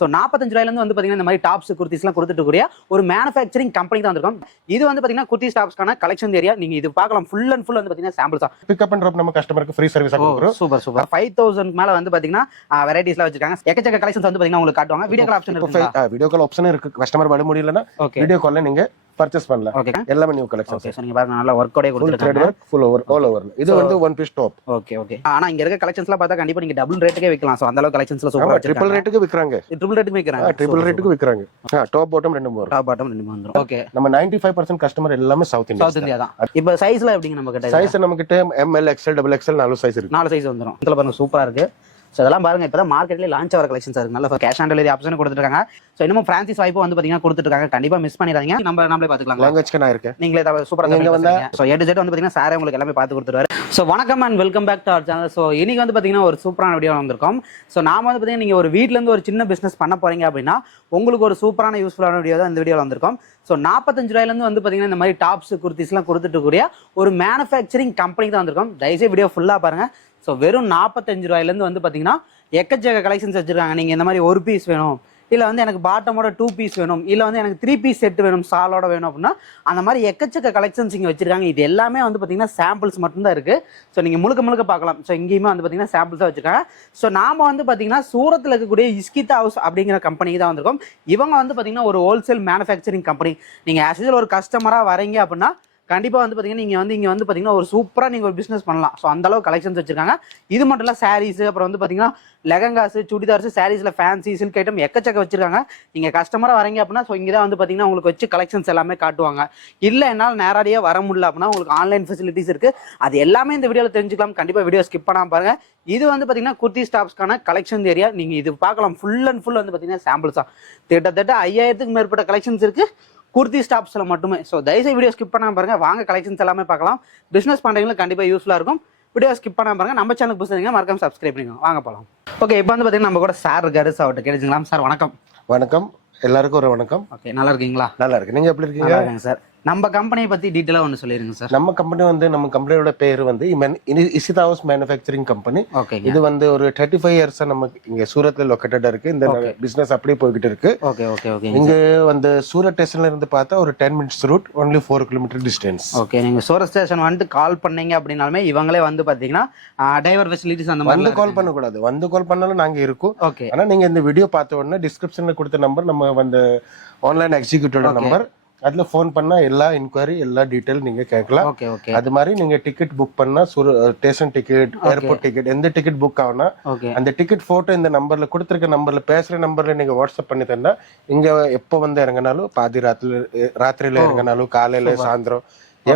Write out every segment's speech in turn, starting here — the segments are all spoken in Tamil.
ஸோ 45 ரூபாயிலேருந்து வந்து பார்த்தீங்கன்னா இந்த மாதிரி டாப்ஸ் குர்த்திஸ்லாம் கொடுத்துட்டு கூடிய ஒரு மேனுஃபேக்சரிங் கம்பெனி தான் வந்திருக்கும். இது வந்து பார்த்தீங்கன்னா குர்த்தி டாப்ஸ்க்கான கலெக்ஷன் ஏரியா. நீங்க இது பார்க்கலாம். ஃபுல் அண்ட் ஃபுல் வந்து பார்த்தீங்கன்னா சாம்பிள்ஸ் தான். பிக்கப் அண்ட் ட்ராப் நம்ம கஸ்டமருக்கு ஃப்ரீ சர்வீஸ் கொடுக்குறோம். Super super. 5000 மேல வந்து பார்த்தீங்கன்னா வெரைட்டிஸ்லாம் வச்சிருக்காங்க. எக்கச்சக்க கலெக்ஷன்ஸ் வந்து பார்த்தீங்கன்னா உங்களுக்கு காட்டுவாங்க. வீடியோ கால் ஆப்ஷன் இருக்கு. வீடியோ கால் ஆப்ஷன் இருக்கு. கஸ்டமர் வர முடியலன்னா வீடியோ கால்ல நீங்க பர்ச்சேஸ் பண்ணலாம். ஓகே, எல்லாமே நியூ கலெக்ஷன்ஸ். ஓகே. சோ நீங்க பாருங்க நல்ல வர்க் கோடே கொடுத்துருக்காங்க. Full over all over. இது வந்து one piece top. Okay okay. ஆனா இங்க இருக்க கலெக்ஷன்ஸ்லாம் பார்த்தா கண்டிப்பா நீங்க டபுள் ரேட்டுக்கே விக்கலாம். சோ அந்த அளவுக்கு கலெக்ஷன்ஸ்ல சூப்பரா வச்சிருக்காங்க. ட்ரிபிள் ரேட்டுக்கு விக்கறாங்க. ட்ரிபிள் ரேட்டுக்கு விக்கறாங்க. ட்ரிபிள் ரேட்டுக்கு விக்கறாங்க. டாப் பாட்டம் ரெண்டு வரும். டாப் பாட்டம் ரெண்டு வந்துரும். ஓகே. நம்ம 95% கஸ்டமர் எல்லாமே சவுத் இந்தியா தான். இப்போ சைஸ்லாம் எப்படிங்க நம்ம கிட்ட? சைஸ் நம்ம கிட்ட ML XL XXL நாலு சைஸ் இருக்கு. நாலு சைஸ் வந்துரும். இதெல்லாம் பாருங்க சூப்பரா இருக்கு. ஸோ இதெல்லாம் பாருங்க இப்போதான் மார்க்கெட்லேயே லான்ச் ஆகிற கலெக்ஷன்ஸ் இருக்கு. நல்ல கேஷ் ஆன் டெலிவரி ஆப்ஷன் கொடுத்துருக்காங்க. ஸோ இன்னும் ஃப்ரான்சிஸ் வாய்ப்பு வந்து பார்த்தீங்கன்னா கொடுத்துருக்காங்க. கண்டிப்பாக மிஸ் பண்ணிடாதீங்க. நம்மளே பார்த்துக்கலாம். லாங்குவேஜ்க்கு நான் இருக்கேன். நீங்களே சூப்பராக நீங்க வந்து ஸோ A to Z வந்து பார்த்தீங்கன்னா சாரே உங்களுக்கு எல்லாமே பார்த்து கொடுத்துருவாரு. ஸோ வணக்கம் and welcome back to our channel. So இன்னைக்கு வந்து பார்த்தீங்கன்னா ஒரு சூப்பரான வீடியோ வந்திருக்கோம். ஸோ நாம வந்து பார்த்தீங்கன்னா நீங்கள் ஒரு வீட்டிலேருந்து ஒரு சின்ன பிஸ்னஸ் பண்ண போறீங்க அப்படின்னா உங்களுக்கு ஒரு சூப்பரான யூஸ்ஃபுல்லான வீடியோ தான் இந்த வீடியோவில் வந்திருக்கும். ஸோ 45 ரூபாயிலேருந்து வந்து பார்த்தீங்கன்னா இந்த மாதிரி டாப்ஸ் குர்த்திஸ்லாம் கொடுத்துட்டு கூடிய ஒரு மேனுஃபேக்சரிங் கம்பெனி தான் வந்திருக்கும். தயவுசெய்து வீடியோ ஃபுல்லாக பாருங்க. ஸோ வெறும் 45 ரூபாயிலேருந்து வந்து பார்த்தீங்கன்னா எக்கச்சக்க கலெக்ஷன்ஸ் வச்சிருக்காங்க. நீங்கள் இந்த மாதிரி ஒரு பீஸ் வேணும், இல்லை வந்து எனக்கு பாட்டமோட 2 பீஸ் வேணும், இல்லை வந்து எனக்கு 3 பீஸ் செட் வேணும் சாலோட வேணும் அப்படின்னா அந்த மாதிரி எக்கச்சக்க கலெக்ஷன்ஸ் இங்கே வச்சிருக்காங்க. இது எல்லாமே வந்து பார்த்தீங்கன்னா சாம்பிள்ஸ் மட்டும்தான் இருக்குது. ஸோ நீங்கள் முழுக்க பார்க்கலாம். ஸோ இங்கேயுமே வந்து பார்த்தீங்கன்னா சாம்பிள்ஸாக வச்சிருக்காங்க. ஸோ நாம வந்து பார்த்தீங்கன்னா சூரத்தில் இருக்கக்கூடிய இஸ்கிதா ஹவுஸ் அப்படிங்கிற கம்பெனிக்கு தான் வந்திருக்கோம். இவங்க வந்து பார்த்தீங்கன்னா ஒரு ஹோல்சேல் மேனுஃபேக்சரிங் கம்பெனி. நீங்கள் ஆஸ் யூசுவல் ஒரு கஸ்டமராக வரீங்க அப்படின்னா கண்டிப்பாக வந்து பார்த்தீங்கன்னா நீங்கள் வந்து இங்கே வந்து பார்த்தீங்கன்னா ஒரு சூப்பராக நீங்கள் ஒரு பிஸ்னஸ் பண்ணலாம். ஸோ அந்தளவு கலெக்ஷன்ஸ் வச்சிருக்காங்க. இது மட்டும் இல்லை சாரீஸ், அப்புறம் வந்து பார்த்தீங்கன்னா லெகங்காஸ், சுடிதார்ஸ், சாரீஸில் ஃபேன்சி சில்க் ஐட்டம் எக்கச்சக்க வச்சிருக்காங்க. நீங்கள் கஸ்டமராக வரீங்க அப்படின்னா ஸோ இங்கே தான் வந்து பார்த்தீங்கன்னா உங்களுக்கு வச்சு கலெக்ஷன்ஸ் எல்லாமே காட்டுவாங்க. இல்லை என்னால் நேரடியாக வர முடியல அப்படின்னா உங்களுக்கு ஆன்லைன் ஃபெசிலிட்டிஸ் இருக்குது. அது எல்லாமே இந்த வீடியோவில் தெரிஞ்சுக்கலாம். கண்டிப்பாக வீடியோ ஸ்கிப் பண்ணாமல் பாருங்க. இது வந்து பார்த்தீங்கன்னா குர்த்தி ஸ்டாப்ஸ்க்கான கலெக்ஷன் ஏரியா. நீங்கள் இது பார்க்கலாம். ஃபுல் அண்ட் ஃபுல் வந்து பார்த்தீங்கன்னா சாம்பிள்ஸ் தான். கிட்டத்தட்ட 5000க்கு மேற்பட்ட கலெக்ஷன்ஸ் இருக்குது குர்த்தி ஸ்டாப்ஸ்ல மட்டுமே. ஸோ தயவுசெய்து வீடியோ ஸ்கிப் பண்ணாம பாருங்க. வாங்க கலெக்ஷன்ஸ் எல்லாமே பார்க்கலாம். பிசினஸ் பண்றவங்களுக்கு கண்டிப்பா யூஸ்ஃபுல்லா இருக்கும். வீடியோ ஸ்கிப் பண்ணாம பாருங்க. நம்ம சேனலுக்கு புதுசுங்க மறக்காம சப்ஸ்கிரைப் பண்ணிக்கோங்க. வாங்க போலாம். ஓகே, இப்போ வந்து பாத்தீங்கன்னா நம்ம கூட சார் இருக்காரு. அவர்கிட்ட கேட்டுங்களா? சார் வணக்கம். வணக்கம், எல்லாருக்கும் ஒரு வணக்கம். ஓகே, நல்லா இருக்கீங்களா? நல்லா இருக்கு. நீங்க எப்படி இருக்கீங்க? சார் நம்ம கம்பெனியை பத்தி டீட்டெயிலா ஒன்று சொல்லிருங்க சார். நம்ம கம்பெனியோட பேர் வந்து இஸ்கிதா ஹவுஸ் மேனுஃபேக்சரிங் கம்பெனி. இது வந்து ஒரு 35 இயர்ஸா நம்ம இங்க சூரத்ல லொகேட்டடா இருக்கு. இந்த பிசினஸ் அப்படியே போய்கிட்டு இருக்கு. இங்க வந்து சூரத் ஸ்டேஷன்ல இருந்து பார்த்தா ஒரு 10 minutes route, only 4 kilometre distance. Okay, நீங்க சூரத் ஸ்டேஷன் வந்து கால் பண்ணீங்க அப்படினாலுமே இவங்களே வந்து பாத்தீங்கன்னா டிரைவர் ஃபெசிலிட்டிஸ் அந்த மாதிரி வந்து கால் பண்ண கூடாது. வந்து கால் பண்ணாலும் நாங்க இருக்கோம். ஆனா நீங்க இந்த வீடியோ பார்த்த உடனே டிஸ்கிரிப்ஷன்ல கொடுத்த நம்பர் நம்ம வந்து ஆன்லைன் எக்ஸிக்யூட்டிவ் நம்பர். அதுல போன் பண்ணா எல்லா இன்குவரி எல்லா டீடைல் நீங்க கேட்கலாம். அது மாதிரி நீங்க டிக்கெட் புக் பண்ணா ஸ்டேஷன் டிக்கெட், ஏர்போர்ட் டிக்கெட், எந்த டிக்கெட் புக் ஆகுனா அந்த டிக்கெட் போட்டோ இந்த நம்பர்ல கொடுத்திருக்க நம்பர்ல பேசுற நம்பர்ல நீங்க வாட்ஸ்அப் பண்ணி தந்தா இங்க எப்போ வந்து இறங்கினாலும் பாதி ராத்திரியில இறங்கினாலும் காலையில சாயந்தரம்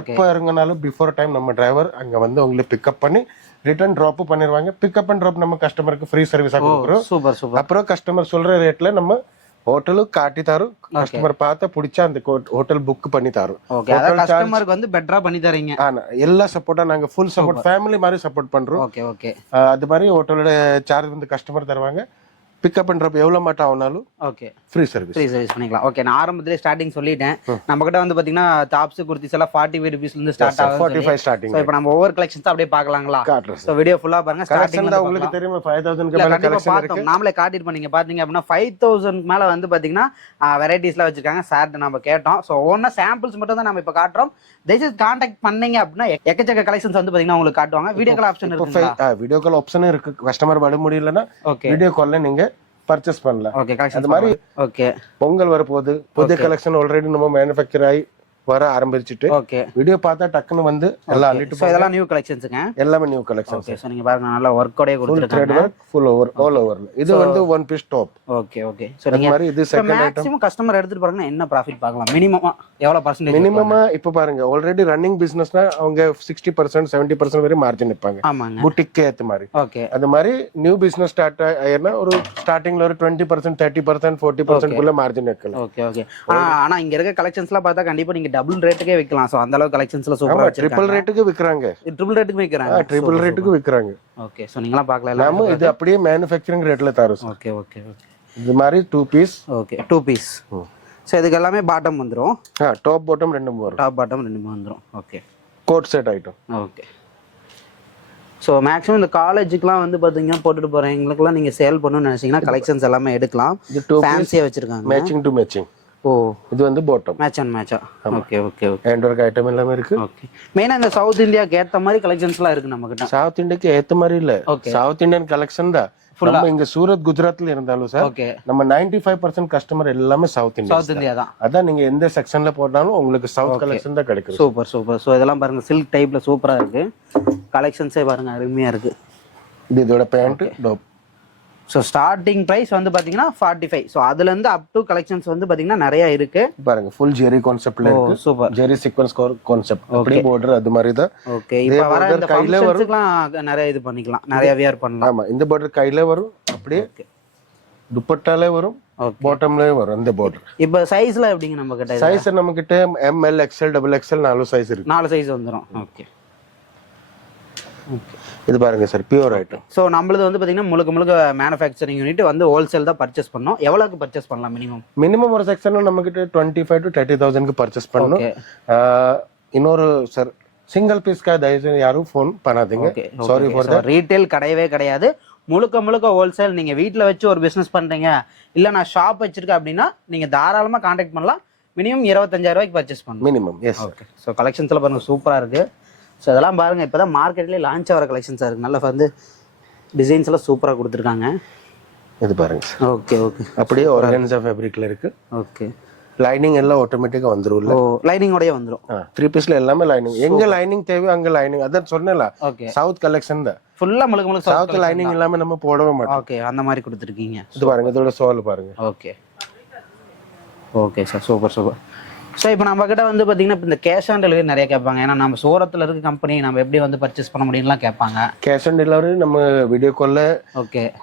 எப்ப இறங்கினாலும் பிஃபோர் டைம் நம்ம டிரைவர் அங்க வந்து உங்களுக்கு பிக்கப் பண்ணி ரிட்டர்ன் டிராப் பண்ணிடுவாங்க. பிக்கப் அண்ட் டிராப் நம்ம கஸ்டமருக்கு ஃப்ரீ சர்வீஸா கொடுக்குறோம். அப்புறம் கஸ்டமர் சொல்ற ரேட்ல நம்ம ஹோட்டலுக்கு காட்டி தரும். கஸ்டமர் பார்த்தா பிடிச்சா அந்த ஹோட்டல் புக் பண்ணி தரும். கஸ்டமருக்கு வந்து பெட்டரா பண்ணி தரீங்க. எல்லா சப்போர்ட்டா நாங்க ஃபுல் சப்போர்ட், ஃபேமிலி மாதிரி சப்போர்ட் பண்றோம். அது மாதிரி ஹோட்டலோட சார்ஜ் வந்து கஸ்டமர் தருவாங்க. பிக்கப் அண்ட் ட்ராப் எவ்வளவு மாட்டா ஆனாலும் ஃப்ரீ சர்வீஸ் பண்ணிக்கலாம். ஓகே, நான் ஆரம்பத்திலே ஸ்டார்டிங் சொல்லிட்டேன். நம்ம கிட்ட வந்து பாத்தீங்கன்னா டாப்ஸ் குர்த்திஸ் எல்லாம் 45 ரூபீஸ்ல இருந்து ஸ்டார்ட் ஆகுது. 45 ஸ்டார்டிங். சோ இப்போ நம்ம ஒவ்வொரு கலெக்ஷன்ஸ் அப்படியே பார்க்கலாங்களா? சோ வீடியோ ஃபுல்லா பாருங்க. ஸ்டார்டிங்ல உங்களுக்கு தெரியும் 5000 க்கு மேல கலெக்ஷன் இருக்கு. நாமளே காட்டிட்டு பண்ணீங்க பாத்தீங்க அப்படினா 5000 க்கு மேல வந்து பாத்தீங்கன்னா வெரைட்டிஸ்லாம் வச்சிருக்காங்க. சார் நம்ம கேட்டோம். சோ ஒவ்வொரு சாம்பிள்ஸ் மட்டும் தான் நம்ம இப்ப காட்றோம். தயவுசெய்து கான்டாக்ட் பண்ணீங்க அப்படினா எக்கச்சக்க கலெக்ஷன்ஸ் வந்து பாத்தீங்கன்னா உங்களுக்கு காட்டுவாங்க. வீடியோ கால் ஆப்ஷன் இருக்கு. வீடியோ கால் ஆப்ஷன் இருக்கு. கஸ்டமர் வர முடியலனா வீடியோ கால்ல நீங்க பர்ச்சேஸ் பண்ணலாம். அது மாதிரி பொங்கல் வரப்போகுது. புதிய கலெக்ஷன் ஆல்ரெடி நம்ம மேனுஃபேக்சர் ஆகி வர ஆரம்பிச்சிட்டு வீடியோ பார்த்தா டக்குன்னு வந்து எல்லாம் அள்ளிட்டு சோ இதெல்லாம் நியூ கலெக்ஷன்ஸ்ங்க. எல்லாமே நியூ கலெக்ஷன்ஸ். ஓகே, சோ நீங்க பாருங்க நல்ல வர்க் கோடே கொடுத்திருக்காங்க. Full over all over. இது வந்து one piece top. Okay. So நீங்க மாதிரி இது செகண்ட் ஐட்டம். மேக்ஸिमम கஸ்டமர் எடுத்துட்டு போறாங்கன்னா என்ன ப்ராஃபிட் பார்க்கலாம்? மினிமமா எவ்வளவு பர்சன்டேஜ்? மினிமமா இப்ப பாருங்க ஆல்ரெடி ரன்னிங் பிசினஸ்னா அவங்க 60% 70% வரை மார்ஜின் நிப்பாங்க. புட்டிக் ஏத்த மாதிரி. அது மாதிரி நியூ பிசினஸ் ஸ்டார்ட் ஆயினா ஒரு ஸ்டார்டிங்ல ஒரு 20% 30% 40% குள்ள மார்ஜின் வைக்கலாம். ஓகே. ஆனா இங்க இருக்க கலெக்ஷன்ஸ்லாம் பார்த்தா கண்டிப்பா நீங்க டபுள் ரேட்டுக்கே விக்கலாம். சோ அந்த அளவுக்கு கலெக்ஷன்ஸ்ல சூப்பரா வச்சிருக்காங்க. ட்ரிபிள் ரேட்டுக்கு விக்கறாங்க. ட்ரிபிள் ரேட்டுக்கு விக்கறாங்க. ட்ரிபிள் ரேட்டுக்கு விக்கறாங்க. ஓகே, சோ நீங்கலாம் பார்க்கல. நாம இது அப்படியே மேனுஃபேக்சரிங் ரேட்ல தரோம். ஓகே. இது மாதிரி 2 பீஸ். Okay, 2 piece. சோ இதுக்கு எல்லாமே பாட்டம் வந்துரும். டாப் பாட்டம் ரெண்டும் வரும். டாப் பாட்டம் ரெண்டும் வந்துரும். Okay. Coat set item. Okay. So maximum இந்த காலேஜுக்குலாம் வந்து பார்த்தீங்கன்னா போட்டுட்டு போகிறவங்களுக்குலாம் நீங்கள் சேல் பண்ணணும்னு நினச்சிங்கன்னா கலெக்ஷன்ஸ் எல்லாமே எடுக்கலாம். ஃபேன்சியாக வச்சுருக்காங்க. Matching to matching. ஓ, இது வந்து பாட்டம் மேட்ச் அண்ட் மேட்சா. Okay okay okay. Hand work item எல்லாமே இருக்கு. ஓகே. மெயினாக இந்த சவுத் இந்தியாவுக்கு ஏற்ற மாதிரி கலெக்ஷன்ஸ்லாம் இருக்குது நம்மகிட்ட. சவுத் இந்தியாக்கு ஏற்ற மாதிரி இல்லை, சவுத் இந்தியன் கலெக்ஷன் தான். நம்ம இங்க சூரத் குஜராத்ல இருந்தாலும் சார் நம்ம 95% கஸ்டமர் எல்லாமே சவுத் இந்தியா தான். அதான் நீங்க எந்த செக்ஷன்ல போட்டாலும் உங்களுக்கு சவுத் கலெக்ஷன் தான் கிடைக்கும். Super super. ஸோ இதெல்லாம் பாருங்க, சில்க் டைப்ல சூப்பரா இருக்கு. கலெக்ஷன்ஸே பாருங்க, அருமையா இருக்கு. இது இதோட pant top. So starting price வந்து பார்த்தீங்கன்னா 45. ஸோ அதுலேருந்து அப் டு கலெக்ஷன்ஸ் வந்து பார்த்தீங்கன்னா நிறைய இருக்கு. பாருங்க, ஃபுல் ஜெரி கான்செப்ட்ல இருக்கு. சூப்பர். ஜெரி சீக்வென்ஸ் கான்செப்ட், அப்படியே பார்டர் அது மாதிரி தான். ஓகே. இப்போ வர இந்த ஃபங்க்ஷன்ஸ்க்குலாம் நிறைய இது பண்ணிக்கலாம், நிறைய வியர் பண்ணலாம். ஆமா, இந்த பார்டர் கையில வரும், அப்படியே துப்பட்டாலே வரும், பாட்டம்லயே வரும் அந்த பார்டர். இப்போ சைஸ்ல எப்படிங்க நம்ம கிட்ட? சைஸ் நம்ம கிட்ட ML XL XXL 4 சைஸ் இருக்கு. 4 சைஸ் வந்துரும். ஓகே. இது பாருங்க சார், பியூர் ஐட்டம். ஸோ நம்மளது வந்து பார்த்தீங்கன்னா முழுக்க மேனுஃபேக்சரிங் யூனிட் வந்து ஹோல்சேல் தான் பர்ச்சேஸ் பண்ணோம். எவ்வளோக்கு பர்ச்சேஸ் பண்ணலாம் மினிமம்? ஒரு செக்ஷன் நம்ம கிட்ட 25 to 30,000 பர்ச்சேஸ் பண்ணணும். இன்னொரு சார், சிங்கிள் பீஸ்க்காக தயவுசெய்து யாரும் ஃபோன் பண்ணாதீங்க. Sorry for that. ரீட்டைல் கிடையவே கிடையாது, முழுக்க ஹோல்சேல். நீங்கள் வீட்டில் வச்சு ஒரு பிஸ்னஸ் பண்ணுறீங்க, இல்லை நான் ஷாப் வச்சிருக்கேன் அப்படின்னா நீங்கள் தாராளமாக கான்டாக்ட் பண்ணலாம். மினிமம் 25,000 ரூபாய்க்கு பர்ச்சேஸ் பண்ணணும். மினிமம். எஸ். ஓகே. ஸோ கலெக்ஷன்ஸில் பாருங்கள், சூப்பராக இருக்குது. ஸோ அதெல்லாம் பாருங்கள், இப்போ தான் மார்க்கெட்லேயே லான்ச் ஆகிற கலெக்ஷன்ஸாக இருக்குது. நல்லா வந்து டிசைன்ஸ் எல்லாம் சூப்பராக கொடுத்துருக்காங்க. இது பாருங்க சார். Okay okay. அப்படியே ஆர்கன்ஸா ஃபேப்ரிக்ல இருக்கு. ஓகே. லைனிங் எல்லாம் ஆட்டோமேட்டிக்கா வந்துரும். ஓ, லைனிங்கோடயே வந்துரும். 3 பீஸ்ல எல்லாமே லைனிங். எங்க லைனிங் தேவை அங்க லைனிங். அதான் சொன்னேன்ல, சவுத் கலெக்ஷன் தான். ஃபுல்லா முழுக்க சவுத் லைனிங் எல்லாமே நம்ம போடவே மாட்டோம். ஓகே, அந்த மாதிரி கொடுத்துருக்கீங்க. இது பாருங்க, இதோட சோல் பாருங்க. Okay okay sir, super super. So இப்போ நம்ம கிட்ட வந்து பார்த்தீங்கன்னா இப்போ இந்த கேஷ் ஆன் டெலிவரி நிறைய கேட்பாங்க. ஏன்னா நம்ம சூரத்தில் இருக்க கம்பெனி, நம்ம எப்படி வந்து பர்ச்சேஸ் பண்ண முடியும்லாம் கேட்பாங்க. கேஷ் ஆன் டெலிவரி நம்ம வீடியோ காலில்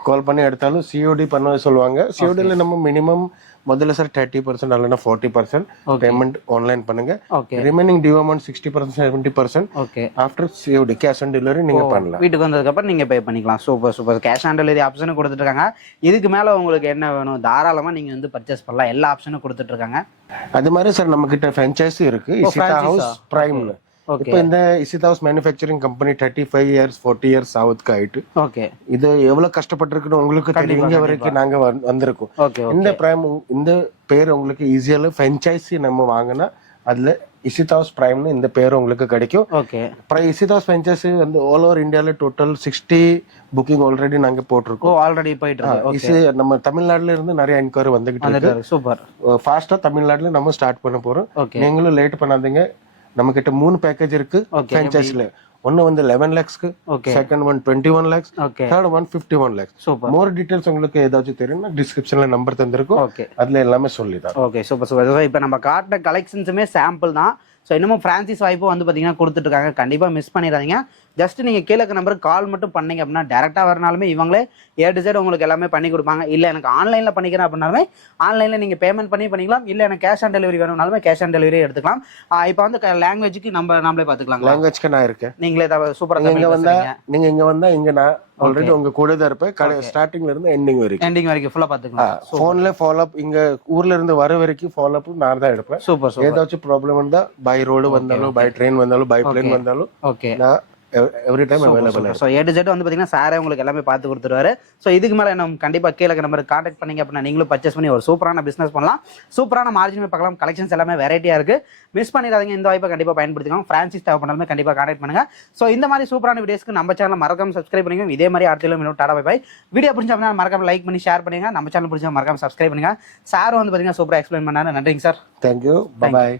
கால் பண்ணி எடுத்தாலும் COD பண்ண சொல்லுவாங்க. CODல நம்ம மினிமம் முதல்ல சார் 30% அல்லனா 40% பேமெண்ட் ஆன்லைன் பண்ணுங்க. Remaining due amount 60% 70%. Okay. After COD cash on delivery நீங்க பண்ணலாம். வீட்டுக்கு வந்ததுக்கு அப்புறம் நீங்க பே பண்ணிக்கலாம். Super super. Cash on delivery ஆப்ஷனும் கொடுத்துட்டு இருக்காங்க. இதுக்கு மேல உங்களுக்கு என்ன வேணும் தாராளமா நீங்க வந்து பர்ச்சேஸ் பண்ணலாம். எல்லா ஆப்ஷனும் கொடுத்துட்டு இருக்காங்க. அது மாதிரி சார் நம்ம கிட்ட ஃப்ரான்ச்சைஸி இருக்கு. இசிதா ஹவுஸ் பிரைம்ல. இப்போ இந்த Ishita house manufacturing company 35 years 40 years சவுத்க்கு ஆயிட்டு. ஓகே. இது எவ்வளவு கஷ்டப்பட்டிருக்குன்னு உங்களுக்கு தெரியும். இங்க வரைக்கும் நாங்க வந்திருக்கோம். இந்த பிரைம், இந்த பேர் உங்களுக்கு ஈஸியால ஃப்ரான்ச்சைஸி நம்ம வாங்கினா அதுல இசிதா ஹவுஸ் பிரைம்னு இந்த பேர் உங்களுக்கு கிடைக்கும். ஓகே. இசிதா ஹவுஸ் ஃப்ரான்ச்சைஸி வந்து ஆல் ஓவர் இந்தியால டோட்டல் 60 புக்கிங் ஆல்ரெடி நாங்க போட்டிருக்கோம். ஆல்ரெடி போயிட்டு இருக்கு. நம்ம தமிழ்நாட்டுல இருந்து நிறைய என்கொயரி வந்துகிட்டு இருக்கு. சூப்பர். ஃபாஸ்டா தமிழ்நாட்டுல நம்ம ஸ்டார்ட் பண்ண போறோம். நீங்களும் லேட் பண்ணாதீங்க. நம்ம கிட்ட 3 பேக்கேஜ் இருக்கு ஃப்ரான்ச்சைஸ்ல. ஒன்னு வந்து 11 lakhsக்கு, second one 21 lakhs, third one 51 lakhs. More details உங்களுக்கு ஏதாச்சும் தெரியும்னா டிஸ்கிரிப்ஷன்ல நம்பர் தந்திருக்கும், அதுல எல்லாமே சொல்லிதான். Okay, super super. இப்போ நம்ம காட்டுற கலெக்ஷன்ஸுமே சாம்பிள் தான். ஸோ இன்னமும் ஃப்ரான்சிஸ் வாய்ப்பும் வந்து பார்த்தீங்கன்னா கொடுத்துட்ருக்காங்க. கண்டிப்பாக மிஸ் பண்ணிடாதீங்க. ஜஸ்ட் நீங்கள் கீழே நம்பருக்கு கால் மட்டும் பண்ணீங்க அப்படின்னா டேரெக்டாக வரனாலுமே இவங்களே A to Z உங்களுக்கு எல்லாமே பண்ணி கொடுப்பாங்க. இல்லை எனக்கு ஆன்லைனில் பண்ணிக்கிறேன் அப்படின்னாலுமே ஆன்லைனில் நீங்கள் பேமெண்ட் பண்ணிக்கலாம். இல்லை எனக்கு கேஷ் ஆன் டெலிவரி வேணும்னாலுமே கேஷ் ஆன் டெலிவரி எடுத்துக்கலாம். இப்போ வந்து லாங்குவேஜுக்கு நம்மளே பார்த்துக்கலாம். லாங்குவேஜ்க்கு நான் இருக்கேன். நீங்களே சூப்பராக இங்கே வந்தால் இங்கே நான் ஆல்ரெடி உங்க கூட தான் இருப்பேன். ஸ்டார்டிங்ல இருந்து எண்டிங் வரைக்கும் ஃபுல்லா பாத்துக்கலாம். போன்ல ஃபாலோ அப், இங்க ஊர்ல இருந்து வர வரைக்கும் ஃபாலோ அப் நான் தான் எடுப்பேன். சூப்பர். ஏதாச்சும் ப்ராப்ளம் இருந்தா பை ரோடு வந்தாலும், பை ட்ரெயின் வந்தாலும், பை பிளேன் வந்தாலும் நான் every time available. So A to Z வந்து பார்த்தீங்கன்னா சாரே உங்களுக்கு எல்லாமே பார்த்து கொடுத்துருவாரு. ஸோ இதுக்கு மேலே நம்ம கண்டிப்பாக கீழே நம்பருக்கு கான்டாக்ட் பண்ணிங்க அப்படின்னா நீங்களும் பர்ச்சேஸ் பண்ணி ஒரு சூப்பரான பிஸ்னஸ் பண்ணலாம். சூப்பரான மார்ஜினுமே பார்க்கலாம். கலெக்ஷன்ஸ் எல்லாமே வெரைட்டியாக இருக்குது. மிஸ் பண்ணிடாதீங்க. இந்த வாய்ப்பை கண்டிப்பாக பயன்படுத்திக்கலாம். ஃப்ரான்சிஸ் தேவைப்படாலுமே கண்டிப்பாக கான்டாக்ட் பண்ணுங்க. ஸோ இந்த மாதிரி சூப்பரான வீடியோஸ்க்கு நம்ம சேனல் மறக்காம சப்ஸ்கிரைப் பண்ணிக்கோங்க. இதே மாதிரி அடுத்த இன்னும் டாடா பை. வீடியோ பிடிச்சா அப்படின்னா மறக்காம லைக் பண்ணி ஷேர் பண்ணுங்க. நம்ம சேனல் பிடிச்சா மறக்காம சப்ஸ்கிரைப் பண்ணுங்க. சார் வந்து பார்த்தீங்கன்னா சூப்பராக எக்ஸ்பிளைன் பண்ணாரு. நன்றிங்க சார். தேங்க்யூ. பாய்.